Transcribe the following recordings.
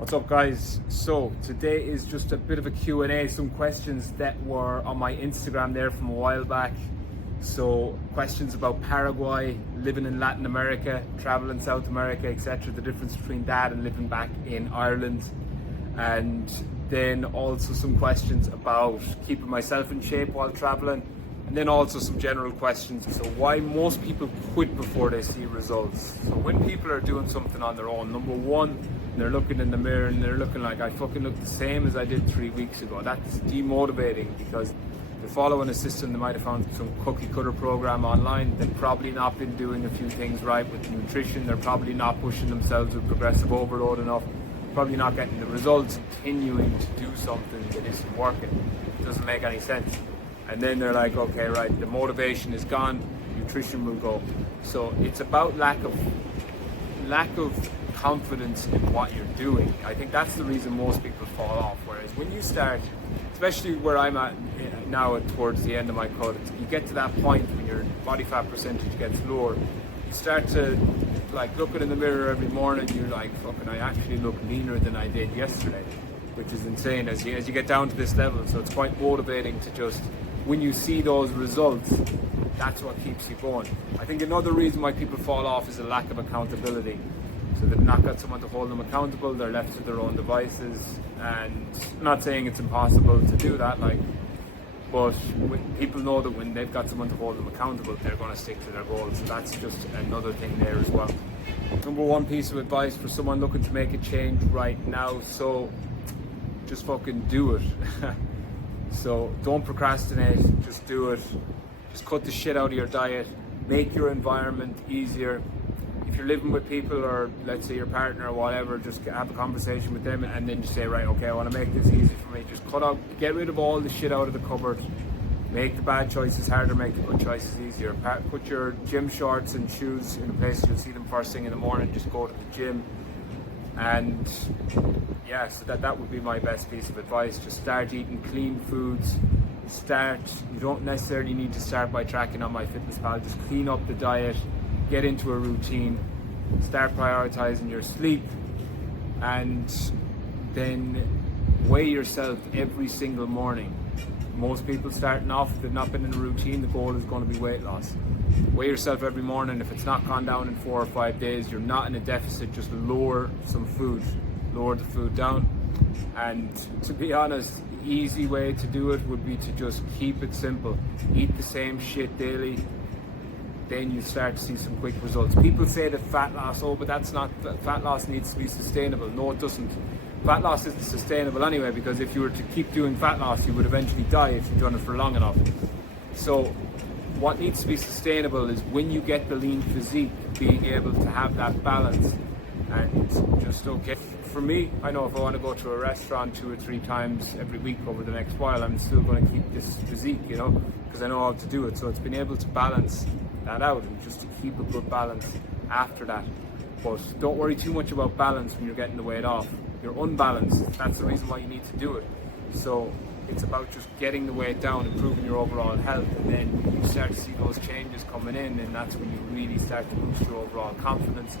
What's up, guys? So today is just a bit of a Q&A, some questions that were on my Instagram there from a while back. So questions about Paraguay, living in Latin America, traveling South America, etc. The difference between that and living back in Ireland. And then also some questions about keeping myself in shape while traveling. And then also some general questions. So why most people quit before they see results. So when people are doing something on their own, number one, they're looking in the mirror and they're looking like, I fucking look the same as I did 3 weeks ago. That's demotivating because they're following a system. They might have found some cookie cutter program online. They've probably not been doing a few things right with nutrition. They're probably not pushing themselves with progressive overload enough. Probably not getting the results, continuing to do something that isn't working. It doesn't make any sense. And then they're like, okay, right, the motivation is gone, nutrition will go. So it's about lack of confidence in what you're doing. I think that's the reason most people fall off. Whereas when you start, especially where I'm at now towards the end of my cut, you get to that point when your body fat percentage gets lower, you start to like looking in the mirror every morning, you're like, fucking, I actually look leaner than I did yesterday, which is insane as you get down to this level. So it's quite motivating to just, when you see those results, that's what keeps you going. I think another reason why people fall off is a lack of accountability. So they've not got someone to hold them accountable, they're left to their own devices. And I'm not saying it's impossible to do that, but people know that when they've got someone to hold them accountable, they're going to stick to their goals. So that's just another thing there as well. Number one piece of advice for someone looking to make a change right now, so just fucking do it. So don't procrastinate, just do it. Just cut the shit out of your diet, make your environment easier. If you're living with people, or let's say your partner or whatever, just have a conversation with them and then just say, right, okay, I want to make this easy for me. Just get rid of all the shit out of the cupboard. Make the bad choices harder, make the good choices easier. Put your gym shorts and shoes in a place you'll see them first thing in the morning. Just go to the gym. And yeah, so that would be my best piece of advice. Just start eating clean foods. You don't necessarily need to start by tracking on MyFitnessPal. Just clean up the diet, get into a routine, start prioritizing your sleep, and then weigh yourself every single morning. Most people starting off, they've not been in a routine, the goal is going to be weight loss. Weigh yourself every morning. If it's not gone down in 4 or 5 days, you're not in a deficit, just lower some food, lower the food down. And to be honest, the easy way to do it would be to just keep it simple. Eat the same shit daily, then you start to see some quick results. People say that fat loss, but fat loss needs to be sustainable. No, it doesn't. Fat loss isn't sustainable anyway, because if you were to keep doing fat loss, you would eventually die if you've done it for long enough. So what needs to be sustainable is when you get the lean physique, being able to have that balance. And just, okay, for me, I know if I want to go to a restaurant 2 or 3 times every week over the next while, I'm still going to keep this physique, because I know how to do it. So it's been able to balance that out and just to keep a good balance after that. But don't worry too much about balance when you're getting the weight off. You're unbalanced. That's the reason why you need to do it. So it's about just getting the weight down, improving your overall health, and then you start to see those changes coming in, and that's when you really start to boost your overall confidence.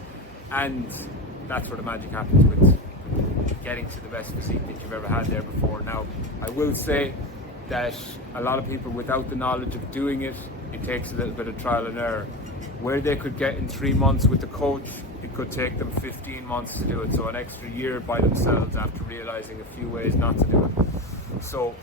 And that's where the magic happens with getting to the best physique that you've ever had there before. Now, I will say that a lot of people, without the knowledge of doing it, it takes a little bit of trial and error. Where they could get in 3 months with the coach, it could take them 15 months to do it. So an extra year by themselves after realizing a few ways not to do it. So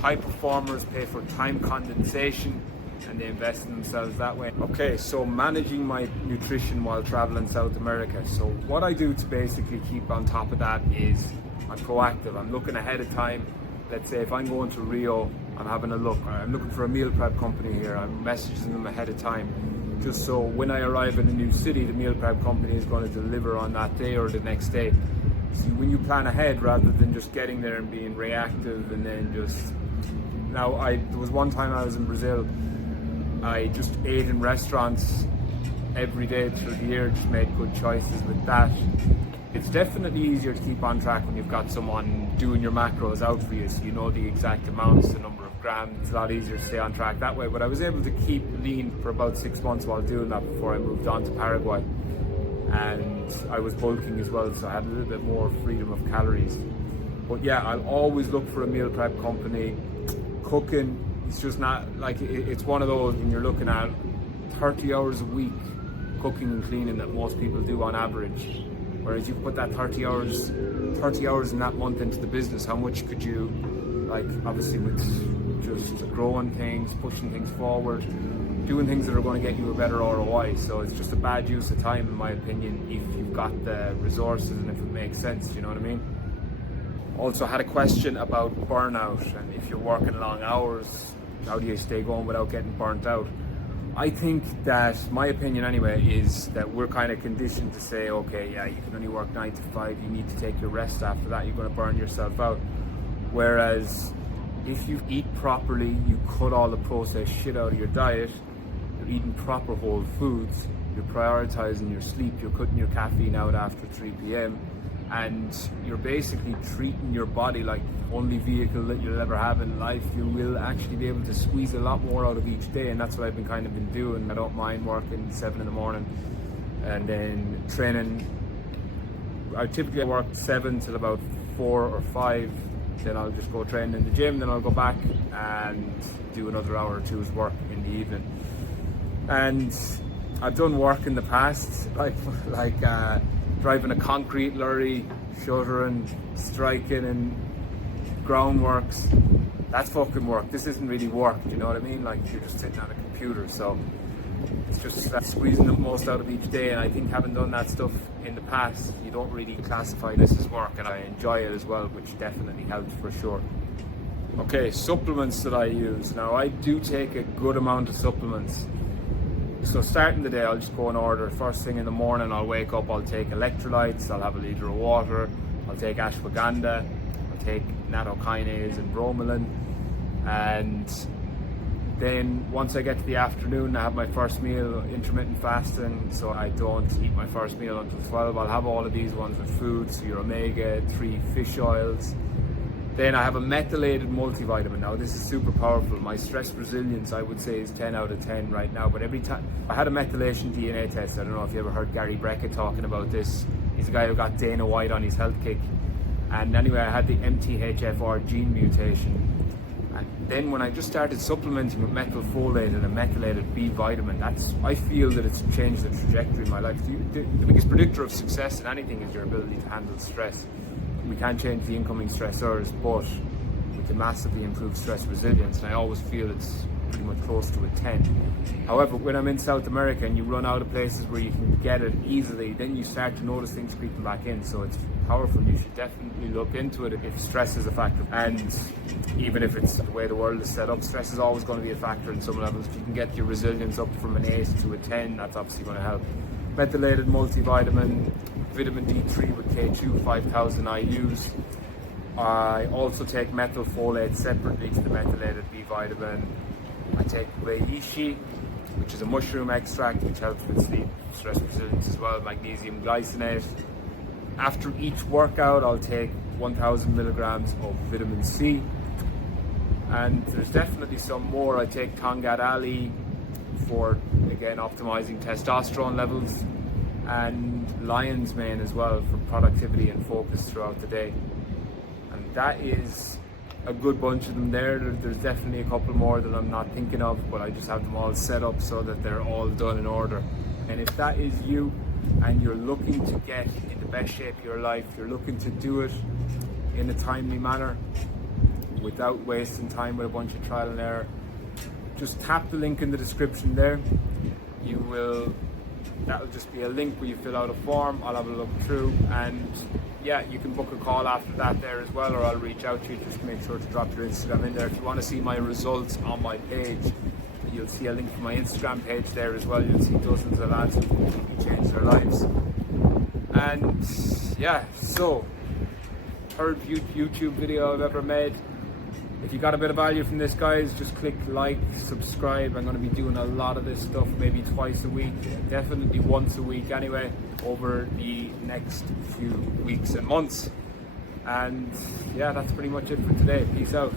high performers pay for time condensation and they invest in themselves that way. Okay, so managing my nutrition while traveling South America. So what I do to basically keep on top of that is I'm proactive. I'm looking ahead of time. Let's say if I'm going to Rio, I'm having a look. I'm looking for a meal prep company here. I'm messaging them ahead of time, just so when I arrive in a new city, the meal prep company is going to deliver on that day or the next day. See, when you plan ahead rather than just getting there and being reactive and then just... Now, there was one time I was in Brazil, I just ate in restaurants every day through the year, just made good choices with that. It's definitely easier to keep on track when you've got someone doing your macros out for you, so you know the exact amounts, the number of grams. It's a lot easier to stay on track that way. But I was able to keep lean for about 6 months while doing that before I moved on to Paraguay. And I was bulking as well, so I had a little bit more freedom of calories. But yeah, I'll always look for a meal prep company. Cooking, it's just not like, it's one of those when you're looking at 30 hours a week cooking and cleaning that most people do on average. Whereas you put that 30 hours in that month into the business, how much could you, like, obviously with just growing things, pushing things forward, doing things that are going to get you a better ROI. So it's just a bad use of time, in my opinion, if you've got the resources and if it makes sense, do you know what I mean? Also had a question about burnout, and if you're working long hours, how do you stay going without getting burnt out? I think that, my opinion anyway, is that we're kind of conditioned to say, okay, yeah, you can only work 9 to 5, you need to take your rest after that, you're going to burn yourself out. Whereas if you eat properly, you cut all the processed shit out of your diet, you're eating proper whole foods, you're prioritizing your sleep, you're cutting your caffeine out after 3 p.m, and you're basically treating your body like the only vehicle that you'll ever have in life, you will actually be able to squeeze a lot more out of each day. And that's what I've been doing. I don't mind working 7 in the morning and then training. I typically work 7 till about 4 or 5, then I'll just go train in the gym, then I'll go back and do another hour or two's work in the evening. And I've done work in the past, like driving a concrete lorry, shuttering, striking and groundworks. That's fucking work. This isn't really work, do you know what I mean? Like, you're just sitting on a computer, so it's just squeezing the most out of each day. And I think having done that stuff in the past, you don't really classify this as work, and I enjoy it as well, which definitely helps for sure. Okay, supplements that I use. Now, I do take a good amount of supplements. So starting the day, I'll just go in order. First thing in the morning, I'll wake up, I'll take electrolytes, I'll have a litre of water, I'll take ashwagandha, I'll take nattokinase and bromelain. And then once I get to the afternoon, I have my first meal, intermittent fasting, so I don't eat my first meal until 12. I'll have all of these ones with food, so your omega-3 fish oils. Then I have a methylated multivitamin. Now this is super powerful. My stress resilience, I would say, is 10 out of 10 right now. But every time, I had a methylation DNA test. I don't know if you ever heard Gary Breckett talking about this. He's a guy who got Dana White on his health kick. And anyway, I had the MTHFR gene mutation. And then when I just started supplementing with methylfolate and a methylated B vitamin, I feel that it's changed the trajectory of my life. The biggest predictor of success in anything is your ability to handle stress. We can't change the incoming stressors, but we can massively improve stress resilience, and I always feel it's pretty much close to a 10. However, when I'm in South America and you run out of places where you can get it easily, then you start to notice things creeping back in, so it's powerful. You should definitely look into it if stress is a factor. And even if it's the way the world is set up, stress is always going to be a factor in some levels. If you can get your resilience up from an 8 to a 10, that's obviously going to help. Methylated multivitamin, vitamin D3 with K2, 5,000 IUs. I also take methylfolate separately to the methylated B vitamin. I take reishi, which is a mushroom extract which helps with sleep, stress resilience as well, magnesium glycinate. After each workout, I'll take 1,000 milligrams of vitamin C. And there's definitely some more. I take Tongat Ali for, again, optimizing testosterone levels, and lion's mane as well for productivity and focus throughout the day. And that is a good bunch of them there. There's definitely a couple more that I'm not thinking of, but I just have them all set up so that they're all done in order. And if that is you and you're looking to get in the best shape of your life, you're looking to do it in a timely manner without wasting time with a bunch of trial and error, just tap the link in the description there. That'll just be a link where you fill out a form. I'll have a look through, and yeah, you can book a call after that there as well, or I'll reach out to you. Just make sure to drop your Instagram in there. If you want to see my results on my page, you'll see a link for my Instagram page there as well. You'll see dozens of lads who completely changed their lives. And yeah, so third YouTube video I've ever made. If you got a bit of value from this, guys, just click like, subscribe. I'm going to be doing a lot of this stuff, maybe twice a week, definitely once a week anyway, over the next few weeks and months. And yeah, that's pretty much it for today. Peace out.